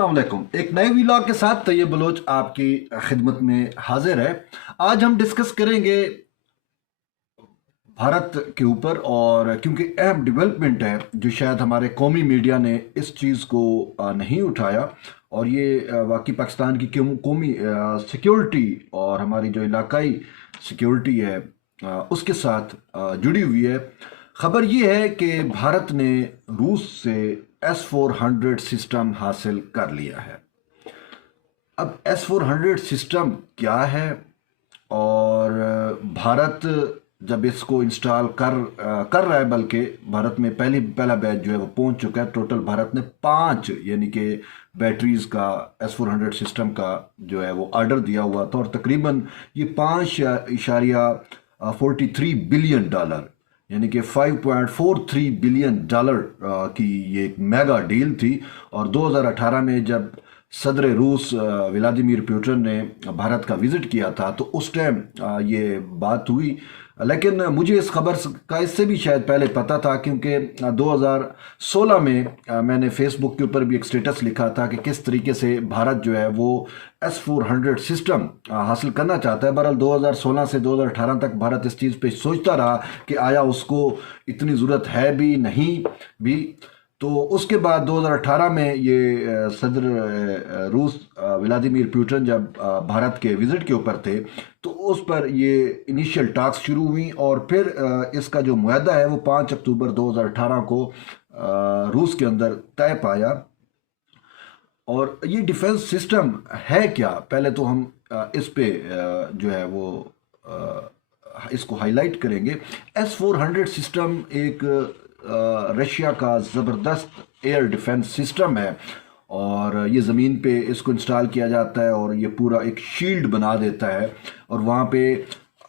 अस्सलामुअलैकुम। एक नए व्लॉग के साथ तैयब बलोच आपकी खिदमत में हाजिर है। आज हम डिस्कस करेंगे भारत के ऊपर, और क्योंकि अहम डेवलपमेंट है जो शायद हमारे कौमी मीडिया ने इस चीज़ को नहीं उठाया, और ये वाकई पाकिस्तान की कौमी सिक्योरिटी और हमारी जो इलाकाई सिक्योरिटी है उसके साथ जुड़ी हुई है। खबर ये है कि भारत ने रूस से S-400 सिस्टम हासिल कर लिया है। अब S-400 सिस्टम क्या है, और भारत जब इसको इंस्टॉल कर रहा है, बल्कि भारत में पहला बैच जो है वो पहुंच चुका है। टोटल भारत ने 5 यानी कि बैटरीज का S-400 सिस्टम का जो है वो ऑर्डर दिया हुआ था, और तकरीबन ये 5.43 बिलियन डॉलर यानी कि $5.43 बिलियन की ये एक मेगा डील थी। और 2018 में जब सदर रूस व्लादिमीर पुतिन ने भारत का विज़िट किया था तो उस टाइम ये बात हुई। लेकिन मुझे इस खबर का इससे भी शायद पहले पता था, क्योंकि 2016 में मैंने फेसबुक के ऊपर भी एक स्टेटस लिखा था कि किस तरीके से भारत जो है वो S-400 सिस्टम हासिल करना चाहता है। बहरहाल 2016 से 2018 तक भारत इस चीज़ पे सोचता रहा कि आया उसको इतनी ज़रूरत है भी नहीं भी। तो उसके बाद 2018 में ये सदर रूस व्लादिमीर पुतिन जब भारत के विज़िट के ऊपर थे तो उस पर ये इनिशियल टॉक्स शुरू हुई, और फिर इसका जो मुआहदा है वो 5 अक्टूबर 2018 को रूस के अंदर तय पाया। और ये डिफेंस सिस्टम है क्या, पहले तो हम इस पे जो है वो इसको हाईलाइट करेंगे। S-400 सिस्टम एक रशिया का ज़बरदस्त एयर डिफेंस सिस्टम है, और ये ज़मीन पे इसको इंस्टॉल किया जाता है और ये पूरा एक शील्ड बना देता है, और वहाँ पे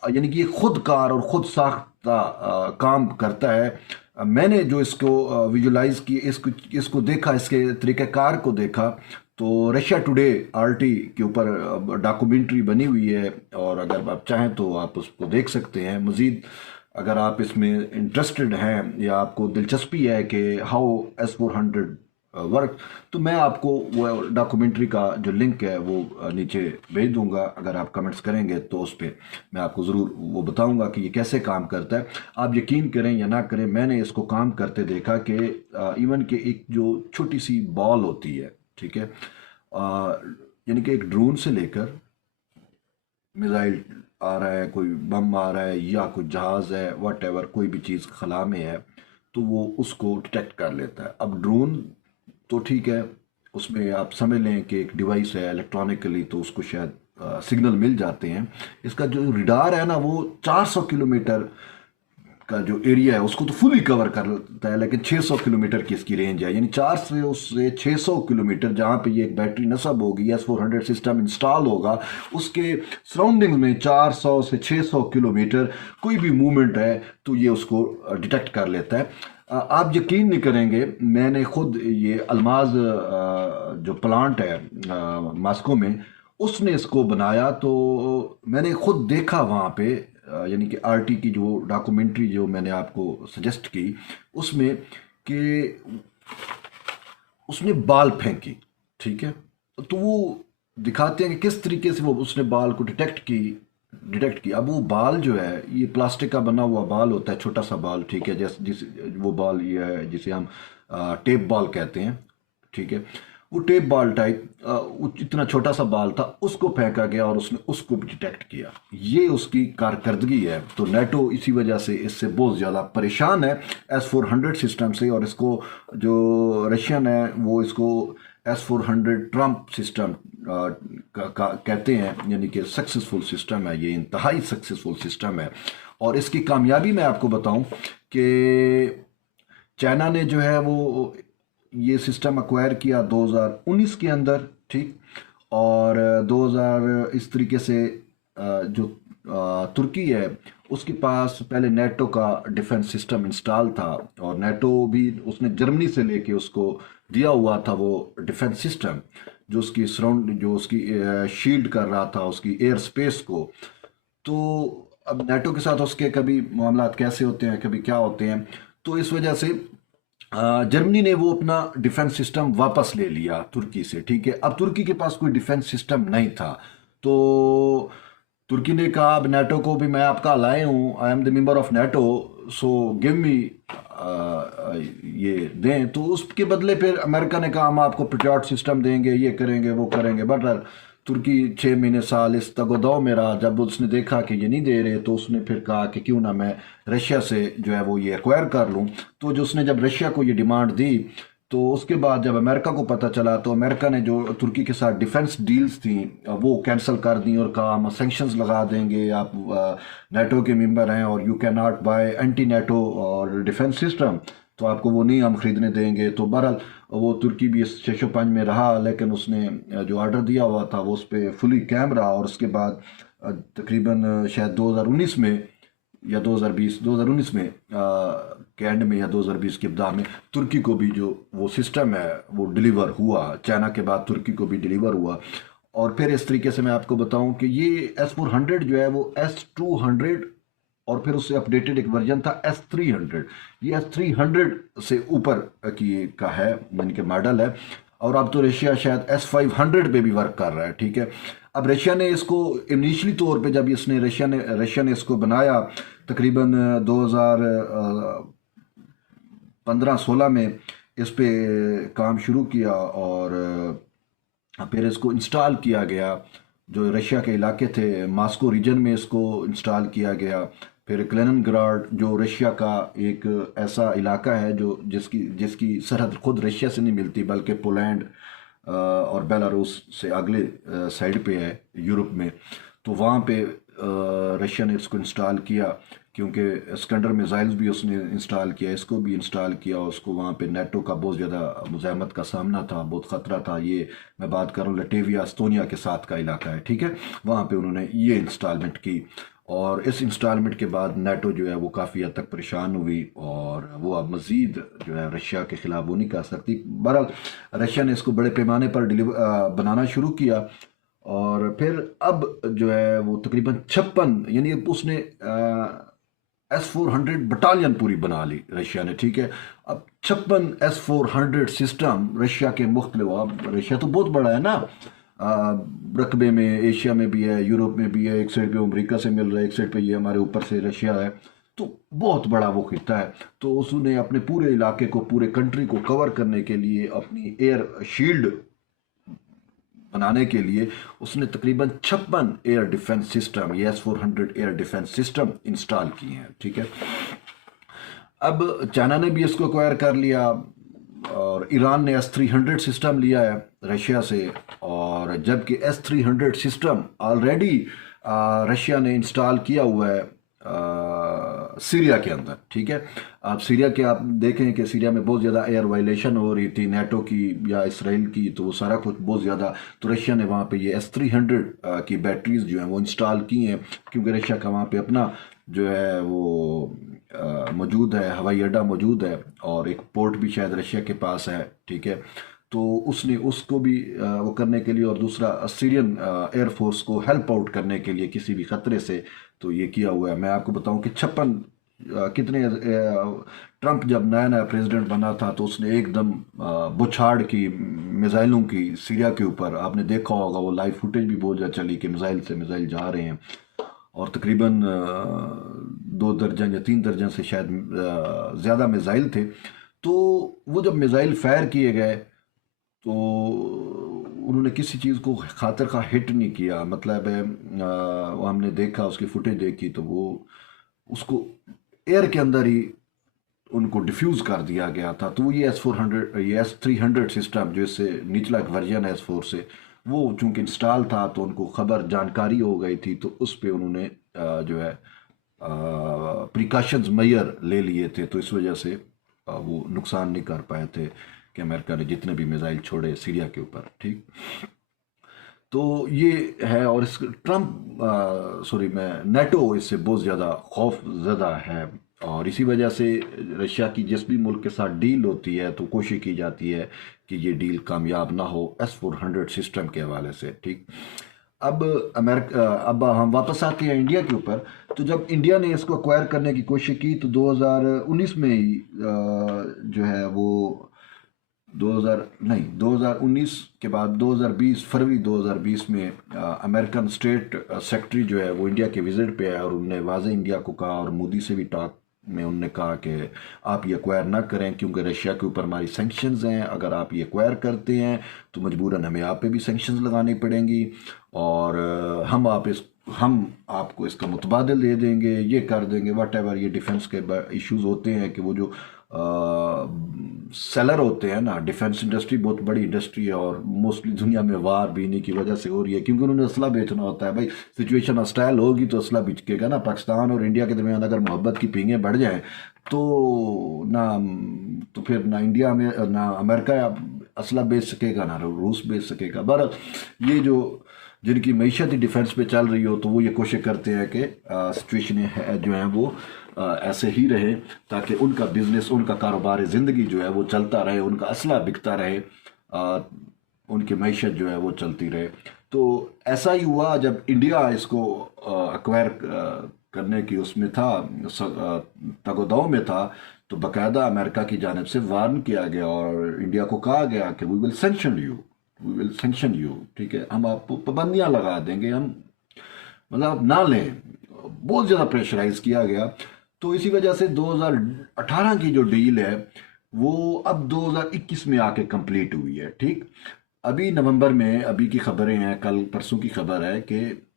यानी कि ये खुद कार और ख़ुद साख्ता काम करता है। मैंने जो इसको विजुलाइज की इसको देखा, इसके तरीक़ाकार को देखा, तो रशिया टुडे RT के ऊपर डॉक्यूमेंट्री बनी हुई है, और अगर आप चाहें तो आप उसको देख सकते हैं। मज़ीद अगर आप इसमें इंटरेस्टेड हैं या आपको दिलचस्पी है कि हाउ S-400 वर्क, तो मैं आपको वो डॉक्यूमेंट्री का जो लिंक है वो नीचे भेज दूंगा। अगर आप कमेंट्स करेंगे तो उस पर मैं आपको ज़रूर वो बताऊंगा कि ये कैसे काम करता है। आप यकीन करें या ना करें, मैंने इसको काम करते देखा कि इवन कि एक जो छोटी सी बॉल होती है, ठीक है, यानी कि एक ड्रोन से लेकर मिसाइल आ रहा है, कोई बम आ रहा है, या कोई जहाज़ है, वट एवर कोई भी चीज़ खला में है, तो वो उसको डिटेक्ट कर लेता है। अब ड्रोन तो ठीक है, उसमें आप समझ लें कि एक डिवाइस है इलेक्ट्रॉनिकली, तो उसको शायद सिग्नल मिल जाते हैं। इसका जो रिडार है ना, वो 400 किलोमीटर का जो एरिया है उसको तो फुली कवर करता है, लेकिन 600 किलोमीटर की इसकी रेंज है। यानी 400 से 600 किलोमीटर जहाँ पे ये एक बैटरी नस्ब होगी, S-400 सिस्टम इंस्टॉल होगा, उसके सराउंडिंग्स में 400 से 600 किलोमीटर कोई भी मूवमेंट है तो ये उसको डिटेक्ट कर लेता है। आप यकीन नहीं करेंगे, मैंने खुद ये अल्माज जो प्लांट है मॉस्को में, उसने इसको बनाया, तो मैंने खुद देखा वहाँ पे, यानी कि RT की जो डॉक्यूमेंट्री जो मैंने आपको सजेस्ट की उसमें, कि उसने बाल फेंकी, ठीक है, तो वो दिखाते हैं कि किस तरीके से वो उसने बाल को डिटेक्ट की। अब वो बाल जो है ये प्लास्टिक का बना हुआ बाल होता है, छोटा सा बाल, ठीक है, जैसे जिस वो बाल ये है जिसे हम टेप बॉल कहते हैं, ठीक है, वो टेप बॉल टाइप इतना छोटा सा बाल था, उसको फेंका गया और उसने उसको भी डिटेक्ट किया। ये उसकी कारकर्दगी है। तो नेटो इसी वजह से इससे बहुत ज़्यादा परेशान है S-400 सिस्टम से, और इसको जो रशियन है वो इसको S-400 ट्रम्प सिस्टम कहते हैं, यानी कि सक्सेसफुल सिस्टम है, ये इंतहाई सक्सेसफुल सिस्टम है। और इसकी कामयाबी मैं आपको बताऊं कि चाइना ने जो है वो ये सिस्टम एक्वायर किया 2019 के अंदर, ठीक, और 2000 इस तरीके से जो तुर्की है उसके पास पहले नेटो का डिफेंस सिस्टम इंस्टॉल था, और नेटो भी उसने जर्मनी से लेके उसको दिया हुआ था वो डिफेंस सिस्टम, जो उसकी शील्ड कर रहा था उसकी एयर स्पेस को। तो अब नेटो के साथ उसके कभी मामलात कैसे होते हैं, कभी क्या होते हैं, तो इस वजह से जर्मनी ने वो अपना डिफेंस सिस्टम वापस ले लिया तुर्की से, ठीक है। अब तुर्की के पास कोई डिफेंस सिस्टम नहीं था, तो तुर्की ने कहा अब नाटो को भी मैं आपका अलाय हूँ, I am the member of NATO, so give me ये दें। तो उसके बदले फिर अमेरिका ने कहा हम आपको पेट्रियट सिस्टम देंगे, ये करेंगे वो करेंगे। बट तुर्की 6 महीने साल इस तगोदाव में रहा। जब उसने देखा कि ये नहीं दे रहे तो उसने फिर कहा कि क्यों ना मैं रशिया से जो है वो ये एक्वायर कर लूँ। तो जो उसने जब रशिया को ये डिमांड दी, तो उसके बाद जब अमेरिका को पता चला तो अमेरिका ने जो तुर्की के साथ डिफेंस डील्स थी वो कैंसिल कर दी और कहा हम सैंक्शंस लगा देंगे, आप नाटो के मेंबर हैं और you can not bye anti NATO और डिफेंस सिस्टम, तो आपको वो नहीं हम खरीदने देंगे। तो बहरहाल वो तुर्की भी इस शेषोपंज में रहा, लेकिन उसने जो ऑर्डर दिया हुआ था वो उस पर फुली कायम रहा। और उसके बाद तकरीबन शायद 2019 में या 2019 में के एंड में या 2020 के इब्दा में तुर्की को भी जो वो सिस्टम है वो डिलीवर हुआ। चाइना के बाद तुर्की को भी डिलीवर हुआ। और फिर इस तरीके से मैं आपको बताऊं कि ये S-400 जो है वो S-200 और फिर उससे अपडेटेड एक वर्जन था S-300। ये S-300 से ऊपर की का है, यानी कि मॉडल है। और अब तो रशिया शायद S-500 पे भी वर्क कर रहा है, ठीक है। अब रशिया ने इसको इनिशियली तौर पे जब इसने रशिया ने इसको बनाया तकरीबन 2015-16 में इस पे काम शुरू किया और फिर इसको इंस्टॉल किया गया। जो रशिया के इलाके थे मॉस्को रीजन में इसको इंस्टॉल किया गया। फिर क्लेनिनग्राड जो रशिया का एक ऐसा इलाका है जो जिसकी जिसकी सरहद खुद रशिया से नहीं मिलती बल्कि पोलैंड और बेलारूस से अगले साइड पे है यूरोप में। तो वहाँ पे रशिया ने इसको इंस्टॉल किया, क्योंकि स्कंडर मिसाइल्स भी उसने इंस्टॉल किया, इसको भी इंस्टॉल किया। उसको वहाँ पे नेटो का बहुत ज़्यादा मुज़ाहमत का सामना था, बहुत ख़तरा था। ये मैं बात कर रहा हूँ लटेविया एस्तोनिया के साथ का इलाका है, ठीक है। वहाँ पे उन्होंने ये इंस्टॉलमेंट की और इस इंस्टॉलमेंट के बाद नेटो जो है वो काफ़ी हद तक परेशान हुई और वो अब मज़ीद जो है रशिया के ख़िलाफ़ वो नहीं कर सकती। बहरहाल रशिया ने इसको बड़े पैमाने पर बनाना शुरू किया और फिर अब जो है वो तकरीबन 56 यानी उसने S-400 बटालियन पूरी बना ली रशिया ने, ठीक है। अब 56 S-400 सिस्टम रशिया के मुख्तलिफ, अब रशिया तो बहुत बड़ा है ना, रकबे में एशिया में भी है, यूरोप में भी है, एक साइड पे अमेरिका से मिल रहा है, एक साइड पे ये हमारे ऊपर से रशिया है, तो बहुत बड़ा वो खिता है। तो उसने अपने पूरे इलाके को, पूरे कंट्री को कवर करने के लिए अपनी एयर शील्ड बनाने के लिए उसने तकरीबन 56 एयर डिफेंस सिस्टम, ये S-400 air defence system install किए हैं, ठीक है। अब चाइना ने भी इसको एक्वायर कर लिया और ईरान ने S-300 सिस्टम लिया है रशिया से। और जबकि S-300 सिस्टम ऑलरेडी रशिया ने इंस्टॉल किया हुआ है सीरिया के अंदर, ठीक है। आप सीरिया के आप देखें कि सीरिया में बहुत ज़्यादा एयर वायलेशन हो रही थी नेटो की या इसराइल की, तो वो सारा कुछ बहुत ज़्यादा, तो रशिया ने वहाँ पे ये S-300 की बैटरीज जो हैं वो इंस्टॉल की हैं, क्योंकि रशिया का वहाँ पे अपना जो है वो मौजूद है, हवाई अड्डा मौजूद है और एक पोर्ट भी शायद रशिया के पास है, ठीक है। तो उसने उसको भी वो करने के लिए और दूसरा सीरियन एयरफोर्स को हेल्प आउट करने के लिए किसी भी ख़तरे से तो ये किया हुआ है। मैं आपको बताऊं कि 56 कितने ट्रंप जब नया नया प्रेसिडेंट बना था तो उसने एकदम बुछाड़ की मिसाइलों की सीरिया के ऊपर, आपने देखा होगा वो लाइव फुटेज भी बहुत ज़्यादा चली कि मिसाइल से मिसाइल जा रहे हैं और तकरीबन 2 दर्जन या 3 दर्जन से शायद ज़्यादा मिसाइल थे। तो वो जब मिसाइल फायर किए गए तो उन्होंने किसी चीज़ को खातिर का हिट नहीं किया, मतलब वो हमने देखा, उसकी फुटेज देखी तो वो उसको एयर के अंदर ही उनको डिफ्यूज़ कर दिया गया था। तो वो ये S-400 ये S-300 सिस्टम जो इससे निचला एक वर्जन है S-4 से, वो चूंकि इंस्टॉल था तो उनको खबर जानकारी हो गई थी, तो उस पर उन्होंने जो है प्रिकॉशंस मेजर ले लिए थे। तो इस वजह से वो नुकसान नहीं कर पाए थे कि अमेरिका ने जितने भी मिसाइल छोड़े सीरिया के ऊपर, ठीक। तो ये है और इस ट्रंप सॉरी मैं नेटो इससे बहुत ज़्यादा खौफ ज़दा है और इसी वजह से रशिया की जिस भी मुल्क के साथ डील होती है तो कोशिश की जाती है कि ये डील कामयाब ना हो S-400 सिस्टम के हवाले से, ठीक। अब अब हम वापस आते हैं इंडिया के ऊपर। तो जब इंडिया ने इसको अक्वायर करने की कोशिश की तो 2019 में ही जो है वो 2000 नहीं 2019 के बाद 2020 फरवरी 2020 में अमेरिकन स्टेट सेक्रेटरी जो है वो इंडिया के विजिट पे आया और उनने वाजे इंडिया को कहा और मोदी से भी टॉक में उनने कहा कि आप ये एक्वायर ना करें क्योंकि रशिया के ऊपर हमारी सैंक्शंस हैं, अगर आप ये एक्वायर करते हैं तो मजबूरन हमें आप पे भी सैंक्शंस लगानी पड़ेंगी और हम आपको इसका मुतबादल दे देंगे, ये कर देंगे, वट एवर ये डिफेंस के इश्यूज होते हैं कि वो जो सेलर होते हैं ना, डिफेंस इंडस्ट्री बहुत बड़ी इंडस्ट्री है और मोस्टली दुनिया में वार भी इन्हीं की वजह से हो रही है क्योंकि उन्होंने असला बेचना होता है। भाई सिचुएशन हॉस्टाइल होगी तो असला बिकेगा ना। पाकिस्तान और इंडिया के दरमियान अगर मोहब्बत की पींगें बढ़ जाएं तो ना तो फिर ना इंडिया में ना अमेरिका असला बेच सकेगा ना रूस बेच सकेगा। बहरहाल ये जो जिनकी मीशत ही डिफेंस पे चल रही हो तो वो ये कोशिश करते हैं कि सिचुएशन जो है वो ऐसे ही रहे ताकि उनका बिजनेस, उनका कारोबार ज़िंदगी जो है वो चलता रहे, उनका असला बिकता रहे, उनकी मीशत जो है वो चलती रहे। तो ऐसा ही हुआ जब इंडिया इसको अक्वायर करने की उसमें था, तगोदाव में था, तो बाकायदा अमेरिका की जानिब से वार्न किया गया और इंडिया को कहा गया कि वी विल सैंक्शन यू, ठीक है, हम आपको पाबंदियां लगा देंगे, हम मतलब आप ना लें। बहुत ज़्यादा प्रेशराइज किया गया। तो इसी वजह से 2018 की जो डील है वो अब 2021 में आके कंप्लीट हुई है। ठीक, अभी नवंबर में अभी की खबरें हैं, कल परसों की खबर है कि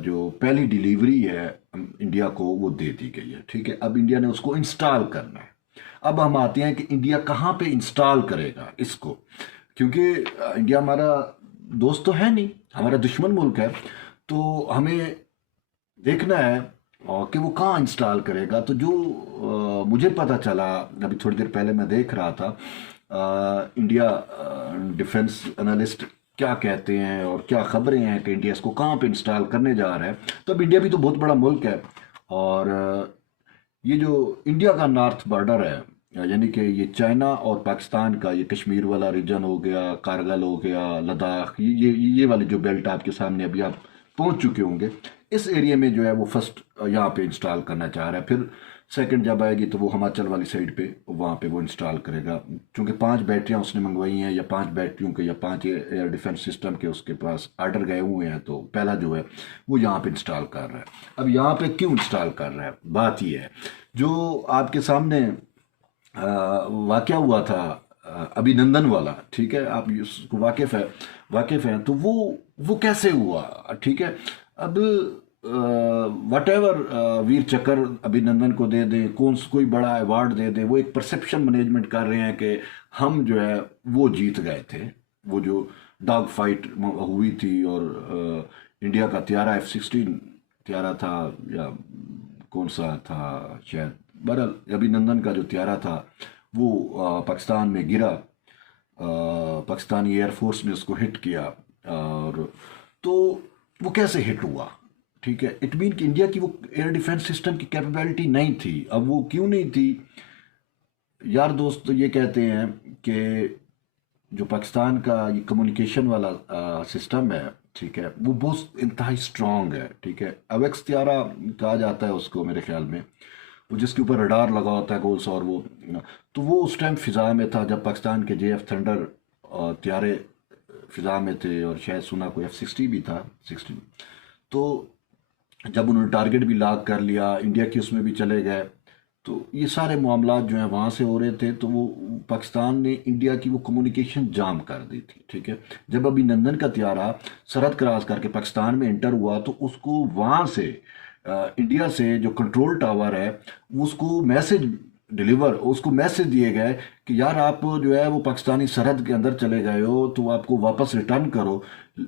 जो पहली डिलीवरी है इंडिया को वो दे दी गई है। ठीक है, अब इंडिया ने उसको इंस्टॉल करना है। अब हम आते हैं कि इंडिया कहाँ पे इंस्टॉल करेगा इसको, क्योंकि इंडिया हमारा दोस्त तो है नहीं, हमारा दुश्मन मुल्क है। तो हमें देखना है कि वो कहाँ इंस्टॉल करेगा। तो जो मुझे पता चला अभी थोड़ी देर पहले मैं देख रहा था, इंडिया डिफेंस एनालिस्ट क्या कहते हैं और क्या खबरें हैं कि इंडिया इसको कहाँ पे इंस्टॉल करने जा रहा है। तो अब इंडिया भी तो बहुत बड़ा मुल्क है और ये जो इंडिया का नॉर्थ बॉर्डर है, यानी कि ये चाइना और पाकिस्तान का ये कश्मीर वाला रीजन हो गया, कारगिल हो गया, लद्दाख, ये वाली जो बेल्ट आपके सामने अभी आप पहुंच चुके होंगे, इस एरिया में जो है वो फर्स्ट यहाँ पे इंस्टॉल करना चाह रहा है। फिर सेकंड जब आएगी तो वो हिमाचल वाली साइड पे वहाँ पे वो इंस्टॉल करेगा, क्योंकि 5 बैटरियाँ उसने मंगवाई हैं, या 5 बैटरियों के या 5 एयर डिफेंस सिस्टम के उसके पास आर्डर गए हुए हैं। तो पहला जो है वो यहाँ पे इंस्टॉल कर रहा है। अब यहाँ पे क्यों इंस्टॉल कर रहा है, बात ये है जो आपके सामने वाकया हुआ था अभिनंदन वाला, ठीक है, आप उसको वाकिफ हैं तो वो कैसे हुआ, ठीक है। अब वट एवर वीर चक्र अभिनंदन को दे दें, कोई बड़ा अवार्ड दे दें, वो एक परसेप्शन मैनेजमेंट कर रहे हैं कि हम जो है वो जीत गए थे। वो जो डॉग फाइट हुई थी और इंडिया का त्यारा F-16 त्यारा था या कौन सा था शायद, बहरहाल अभिनंदन का जो त्यारा था वो पाकिस्तान में गिरा, पाकिस्तानी एयरफोर्स ने उसको हिट किया। और तो वो कैसे हिट हुआ, ठीक है, इट मीन कि इंडिया की वो एयर डिफेंस सिस्टम की कैपेबिलिटी नहीं थी। अब वो क्यों नहीं थी यार दोस्त, तो ये कहते हैं कि जो पाकिस्तान का ये कम्युनिकेशन वाला सिस्टम है, ठीक है, वो बहुत इंतहाई स्ट्रांग है। ठीक है, अवेक्स त्यारा कहा जाता है उसको मेरे ख्याल में, वो जिसके ऊपर रडार लगा होता है गोल सा, और वो तो वो उस टाइम फिजा में था जब पाकिस्तान के JF थंडर त्यारे फिजा में थे, और शायद सुना कोई F-60 भी था 16। तो जब उन्होंने टारगेट भी लॉक कर लिया, इंडिया की उसमें भी चले गए, तो ये सारे मामला जो हैं वहाँ से हो रहे थे। तो वो पाकिस्तान ने इंडिया की वो कम्युनिकेशन जाम कर दी थी। ठीक है, जब अभिनंदन का त्यारा सरहद क्रॉस करके पाकिस्तान में एंटर हुआ तो उसको वहाँ से इंडिया से जो कंट्रोल टावर है उसको मैसेज दिए गए कि यार आप जो है वो पाकिस्तानी सरहद के अंदर चले गए हो तो आपको वापस रिटर्न करो।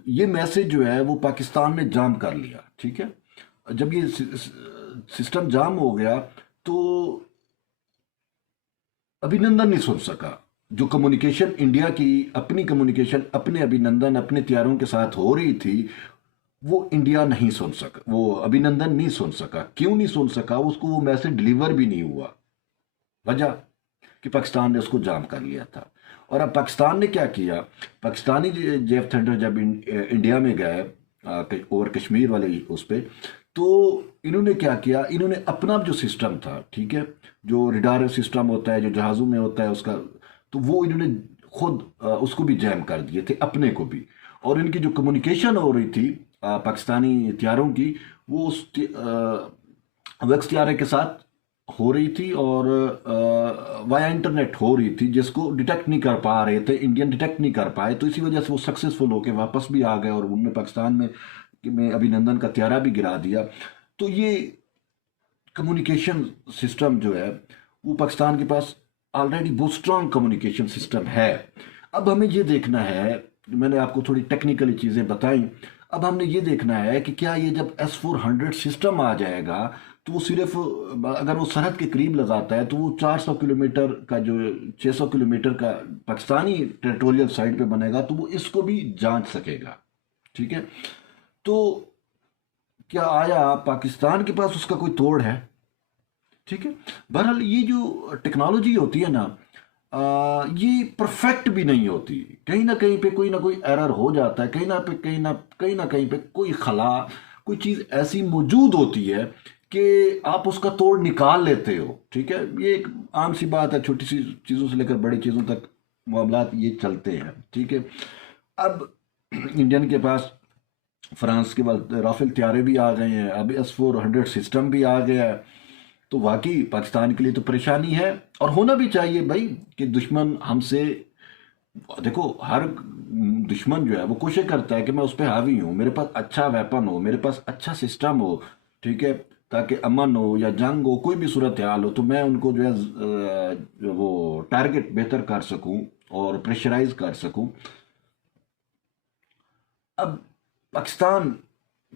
ये मैसेज जो है वो पाकिस्तान ने जाम कर लिया। ठीक है, जब ये सिस्टम जाम हो गया तो अभिनंदन नहीं सुन सका। जो कम्युनिकेशन इंडिया की अपनी कम्युनिकेशन अपने अभिनंदन अपने त्यारों के साथ हो रही थी वो इंडिया नहीं सुन सका, वो अभिनंदन नहीं सुन सका। क्यों नहीं सुन सका, उसको वो मैसेज डिलीवर भी नहीं हुआ। वजह कि पाकिस्तान ने उसको जाम कर लिया था। और अब पाकिस्तान ने क्या किया, पाकिस्तानी JF थंडर जब इंडिया में गए ओवर कश्मीर वाले उस पे। तो इन्होंने क्या किया, इन्होंने अपना जो सिस्टम था, ठीक है, जो रिडार सिस्टम होता है जो जहाज़ों में होता है उसका, तो वो इन्होंने खुद उसको भी जैम कर दिए थे, अपने को भी। और इनकी जो कम्युनिकेशन हो रही थी पाकिस्तानी हथियारों की, वो उस वैक्स हथियारे के साथ हो रही थी और वाया इंटरनेट हो रही थी, जिसको डिटेक्ट नहीं कर पा रहे थे, इंडियन डिटेक्ट नहीं कर पाए। तो इसी वजह से वो सक्सेसफुल होके वापस भी आ गए और उन्होंने पाकिस्तान में अभिनंदन का त्यारा भी गिरा दिया। तो ये कम्युनिकेशन सिस्टम जो है वो पाकिस्तान के पास ऑलरेडी बहुत स्ट्रांग कम्युनिकेशन सिस्टम है। अब हमें ये देखना है, मैंने आपको थोड़ी टेक्निकली चीज़ें बताई, अब हमने ये देखना है कि क्या ये जब S-400 सिस्टम आ जाएगा तो वो सिर्फ अगर वो सरहद के करीब लगाता है तो वो 400 किलोमीटर का जो 600 किलोमीटर का पाकिस्तानी टेरिटोरियल साइड पे बनेगा, तो वो इसको भी जांच सकेगा, ठीक है। तो क्या आया पाकिस्तान के पास उसका कोई तोड़ है, ठीक है। बहरहाल ये जो टेक्नोलॉजी होती है ना, ये परफेक्ट भी नहीं होती, कहीं ना कहीं पे कोई ना कोई एरर हो जाता है, कहीं ना कहीं पे कोई खला, कोई चीज़ ऐसी मौजूद होती है कि आप उसका तोड़ निकाल लेते हो, ठीक है। ये एक आम सी बात है, छोटी सी चीज़ों से लेकर बड़ी चीज़ों तक मामलात ये चलते हैं, ठीक है। अब इंडियन के पास फ्रांस के बाद राफेल त्यारे भी आ गए हैं, अब S-400 सिस्टम भी आ गया है। तो वाकई पाकिस्तान के लिए तो परेशानी है, और होना भी चाहिए भाई कि दुश्मन हमसे, देखो हर दुश्मन जो है वो कोशिश करता है कि मैं उस पर हावी हूँ, मेरे पास अच्छा वेपन हो, मेरे पास अच्छा सिस्टम हो, ठीक है, ताकि अमन हो या जंग हो, कोई भी सूरत हाल हो, तो मैं उनको जो है वो टारगेट बेहतर कर सकूं और प्रेशराइज कर सकूं। अब पाकिस्तान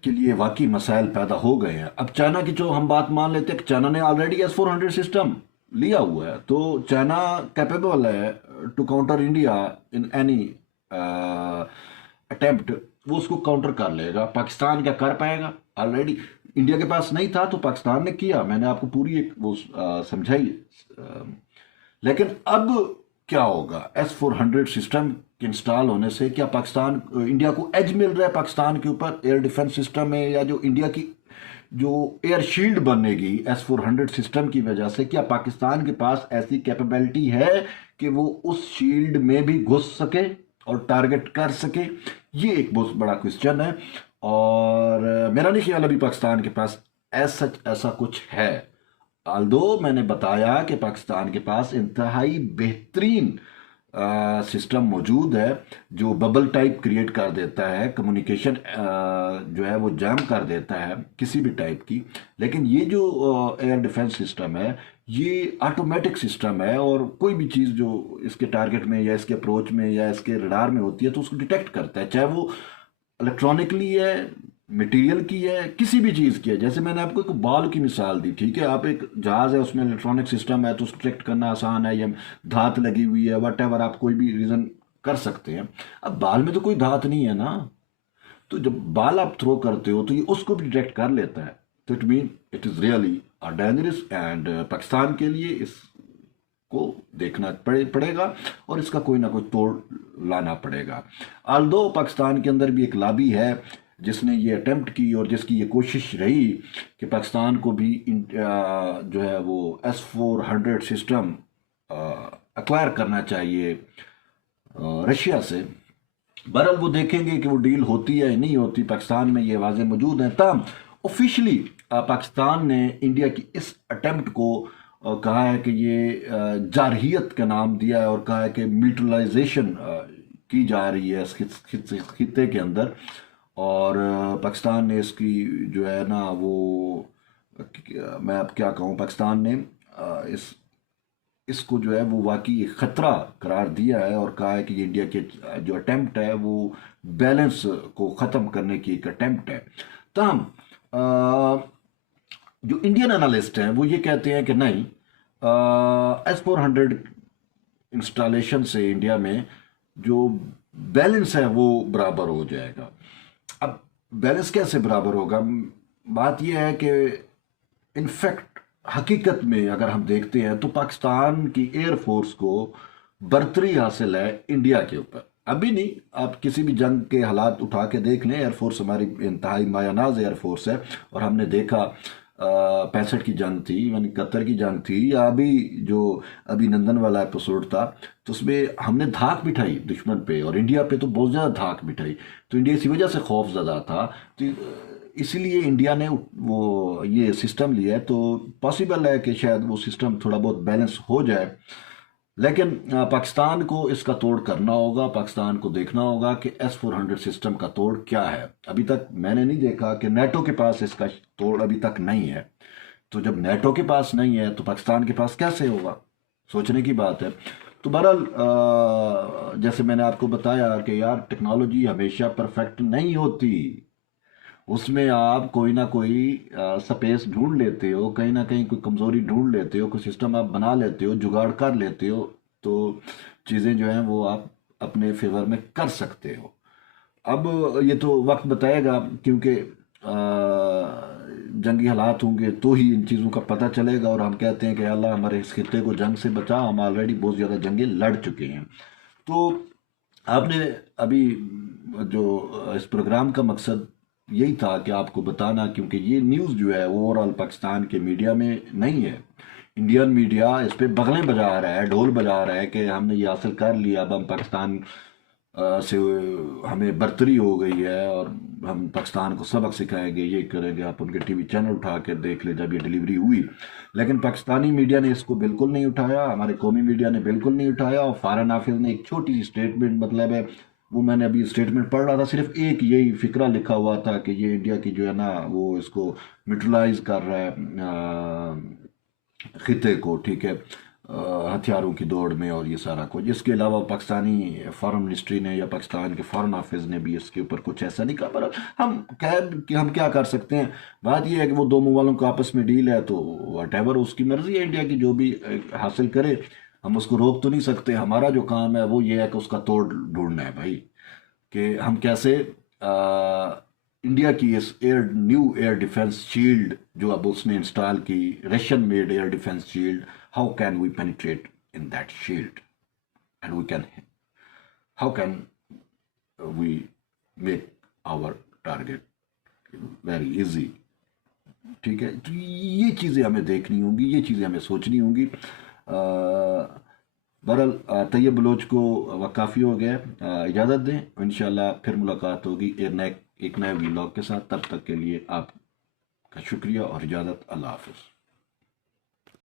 के लिए वाकई मसाइल पैदा हो गए हैं। अब चाइना की जो हम बात मान लेते हैं कि चाइना ने ऑलरेडी S-400 सिस्टम लिया हुआ है, तो चाइना कैपेबल है to counter India in any attempt, वो उसको काउंटर कर लेगा। पाकिस्तान क्या कर पाएगा, ऑलरेडी इंडिया के पास नहीं था तो पाकिस्तान ने किया, मैंने आपको पूरी एक वो समझाई। लेकिन अब क्या होगा, S-400 सिस्टम के इंस्टॉल होने से क्या पाकिस्तान इंडिया को एज मिल रहा है पाकिस्तान के ऊपर एयर डिफेंस सिस्टम में, या जो इंडिया की जो एयर शील्ड बनेगी S-400 सिस्टम की वजह से, क्या पाकिस्तान के पास ऐसी कैपेबिलिटी है कि वो उस शील्ड में भी घुस सके और टारगेट कर सके? ये एक बहुत बड़ा क्वेश्चन है, और मेरा नहीं ख्याल अभी पाकिस्तान के पास ऐसा कुछ है। आल्दो मैंने बताया कि पाकिस्तान के पास इंतहाई बेहतरीन सिस्टम मौजूद है जो बबल टाइप क्रिएट कर देता है, कम्युनिकेशन जो है वो जैम कर देता है किसी भी टाइप की। लेकिन ये जो एयर डिफेंस सिस्टम है ये ऑटोमेटिक सिस्टम है, और कोई भी चीज़ जो इसके टारगेट में या इसके अप्रोच में या इसके रडार में होती है तो उसको डिटेक्ट करता है, चाहे वो इलेक्ट्रॉनिकली है, मटेरियल की है, किसी भी चीज़ की है। जैसे मैंने आपको एक बॉल की मिसाल दी, ठीक है, आप एक जहाज़ है उसमें इलेक्ट्रॉनिक सिस्टम है तो उसको डिटेक्ट करना आसान है, या धात लगी हुई है, वट एवर, आप कोई भी रीज़न कर सकते हैं। अब बाल में तो कोई धात नहीं है ना, तो जब बाल आप थ्रो करते हो तो ये उसको भी डिटेक्ट कर लेता है। तो it mean it is really dangerous, and Pakistan के लिए इसको देखना पड़ेगा और इसका कोई ना कोई तोड़ लाना पड़ेगा। आल्दो पाकिस्तान के अंदर भी एक लॉबी है जिसने ये अटेम्प्ट की और जिसकी ये कोशिश रही कि पाकिस्तान को भी जो है वो S-400 सिस्टम एक्वायर करना चाहिए रशिया से। बहरहाल वो देखेंगे कि वो डील होती है या नहीं होती, पाकिस्तान में ये आवाज़ें मौजूद हैं। तमाम ऑफिशियली पाकिस्तान ने इंडिया की इस अटेम्प्ट को कहा है कि ये जारहियत का नाम दिया है और कहा है कि मिलिटराइजेशन की जा रही है इस खित्ते के अंदर, और पाकिस्तान ने इसकी जो है ना वो मैं अब क्या कहूँ, पाकिस्तान ने इसको जो है वो वाकई एक ख़तरा करार दिया है और कहा है कि ये इंडिया के जो अटेम्प्ट है वो बैलेंस को ख़त्म करने की एक अटेम्प्ट है। तमाम जो इंडियन एनालिस्ट हैं वो ये कहते हैं कि नहीं, S-400 इंस्टॉलेशन से इंडिया में जो बैलेंस है वो बराबर हो जाएगा। अब बैलेंस कैसे बराबर होगा, बात यह है कि इनफैक्ट हकीकत में अगर हम देखते हैं तो पाकिस्तान की एयरफोर्स को बर्तरी हासिल है इंडिया के ऊपर, अभी नहीं, आप किसी भी जंग के हालात उठा के देख लें, एयरफोर्स हमारी इंतहाई मायानाज एयरफोर्स है। और हमने देखा 65 की जंग थी, यानी 71 की जंग थी, या अभी जो अभिनंदन वाला एपिसोड था, तो उसमें हमने धाक बिठाई दुश्मन पे, और इंडिया पे तो बहुत ज़्यादा धाक बिठाई। तो इंडिया इसी वजह से खौफ ज़दा था। तो इसीलिए इंडिया ने वो ये सिस्टम लिया है। तो पॉसिबल है कि शायद वो सिस्टम थोड़ा बहुत बैलेंस हो जाए। लेकिन पाकिस्तान को इसका तोड़ करना होगा। पाकिस्तान को देखना होगा कि S-400 सिस्टम का तोड़ क्या है। अभी तक मैंने नहीं देखा कि नेटो के पास इसका तोड़ अभी तक नहीं है। तो जब नेटो के पास नहीं है तो पाकिस्तान के पास कैसे होगा, सोचने की बात है। तो बहरहाल जैसे मैंने आपको बताया कि यार टेक्नोलॉजी हमेशा परफेक्ट नहीं होती। उसमें आप कोई ना कोई स्पेस ढूंढ लेते हो, कहीं ना कहीं कोई कमज़ोरी ढूंढ लेते हो, कोई सिस्टम आप बना लेते हो, जुगाड़ कर लेते हो, तो चीज़ें जो हैं वो आप अपने फेवर में कर सकते हो। अब ये तो वक्त बताएगा, क्योंकि जंगी हालात होंगे तो ही इन चीज़ों का पता चलेगा। और हम कहते हैं कि अल्लाह हमारे इस खित्ते को जंग से बचा, हम ऑलरेडी बहुत ज़्यादा जंगें लड़ चुके हैं। तो आपने अभी जो इस प्रोग्राम का मकसद यही था कि आपको बताना, क्योंकि ये न्यूज़ जो है ओवरऑल पाकिस्तान के मीडिया में नहीं है। इंडियन मीडिया इस पे बगलें बजा रहा है, ढोल बजा रहा है कि हमने ये हासिल कर लिया, अब हम पाकिस्तान से हमें बर्तरी हो गई है और हम पाकिस्तान को सबक सिखाएंगे, ये करेंगे। आप उनके टीवी चैनल उठा कर देख ले जब ये डिलीवरी हुई। लेकिन पाकिस्तानी मीडिया ने इसको बिल्कुल नहीं उठाया, हमारे कौमी मीडिया ने बिल्कुल नहीं उठाया। और फॉरेन ऑफिस ने एक छोटी सी स्टेटमेंट, मतलब है वो मैंने अभी स्टेटमेंट पढ़ रहा था, सिर्फ एक यही फिक्रा लिखा हुआ था कि ये इंडिया की जो है ना वो इसको न्यूट्रलाइज कर रहा है खिते को, ठीक है, हथियारों की दौड़ में और ये सारा कुछ। इसके अलावा पाकिस्तानी फॉरेन मिनिस्ट्री ने या पाकिस्तान के फॉरेन ऑफिस ने भी इसके ऊपर कुछ ऐसा नहीं कहा। पर हम कह कि हम क्या कर सकते हैं। बात यह है कि वो दो मुल्कों का आपस में डील है, तो वट उसकी मर्जी है इंडिया की, जो भी हासिल करे हम उसको रोक तो नहीं सकते। हमारा जो काम है वो ये है कि उसका तोड़ ढूंढना है भाई, कि हम कैसे इंडिया की इस न्यू एयर डिफेंस शील्ड जो अब उसने इंस्टॉल की, Russian made air defence shield, how can we penetrate in that shield and we can, how can we make our target very easy. ठीक है, तो ये चीज़ें हमें देखनी होंगी, ये चीज़ें हमें सोचनी होंगी। बहरहाल तैयब बलोच को वक्त काफ़ी हो गया, इजाज़त दें। इंशाल्लाह फिर मुलाकात होगी एक नए वीलॉग के साथ। तब तक के लिए आपका शुक्रिया और इजाज़त। अल्लाह हाफ़िज़।